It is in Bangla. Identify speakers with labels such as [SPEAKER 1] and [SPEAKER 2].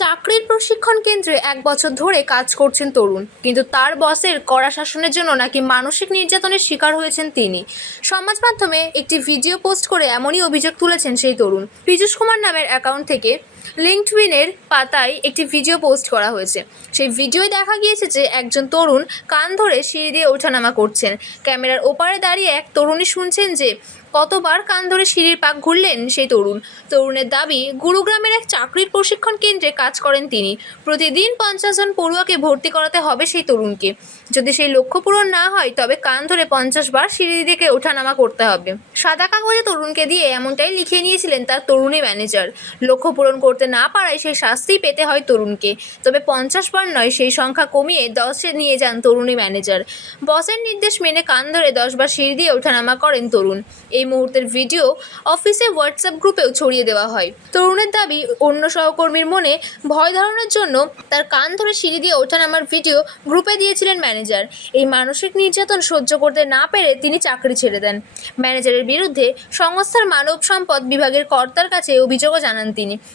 [SPEAKER 1] চাকরির প্রশিক্ষণ কেন্দ্রে এক বছর ধরে কাজ করছেন তরুণ। কিন্তু তার বসের কড়া শাসনের জন্য নাকি মানসিক নির্যাতনের শিকার হয়েছেন তিনি। সমাজ মাধ্যমে একটি ভিডিও পোস্ট করে এমনই অভিযোগ তুলেছেন সেই তরুণ। পীযূষ কুমার নামের অ্যাকাউন্ট থেকে লিঙ্কডইনের পাতায় একটি ভিডিও পোস্ট করা হয়েছে। সেই ভিডিওয় দেখা গিয়েছে যে একজন তরুণ কান ধরে সিঁড়ি দিয়ে ওঠানামা করছেন। ক্যামেরার ওপারে দাঁড়িয়ে এক তরুণী শুনছেন যে, কতবার কান ধরে সিঁড়ির পাক ঘুরলেন সেই তরুণ? তরুণের দাবি, গুরুগ্রামের এক চাকরির প্রশিক্ষণ কেন্দ্রে কাজ করেন তিনি। প্রতিদিন পঞ্চাশ জন পড়ুয়াকে ভর্তি করাতে হবে সেই তরুণকে। যদি সেই লক্ষ্য পূরণ না হয়, তবে কান ধরে পঞ্চাশ বার সিঁড়ি দিকে ওঠানামা করতে হবে। সাদা কাগজে তরুণকে দিয়ে এমনটাই লিখিয়ে নিয়েছিলেন তার তরুণী ম্যানেজার। লক্ষ্য পূরণ করতে না পারায় সেই শাস্তি পেতে হয় তরুণকে। তবে পঞ্চাশ বার নয়, সেই সংখ্যা কমিয়ে দশে নিয়ে যান তরুণী ম্যানেজার। বসের নির্দেশ মেনে কান ধরে দশবার সিঁড়ি দিয়ে ওঠানামা করেন তরুণ। এই মুহূর্তের ভিডিও অফিসে হোয়াটসঅ্যাপ গ্রুপেও ছড়িয়ে দেওয়া হয়। তরুণের দাবি, অন্য সহকর্মীর মনে ভয় ধারণার জন্য তার কান ধরে সিঁড়ি দিয়ে ওঠানামার ভিডিও গ্রুপে দিয়েছিলেন ম্যানেজার। এই মানসিক নির্যাতন সহ্য করতে না পেরে তিনি চাকরি ছেড়ে দেন। ম্যানেজারের বিরুদ্ধে সংস্থার মানব সম্পদ বিভাগের কর্তার কাছে অভিযোগও জানান তিনি।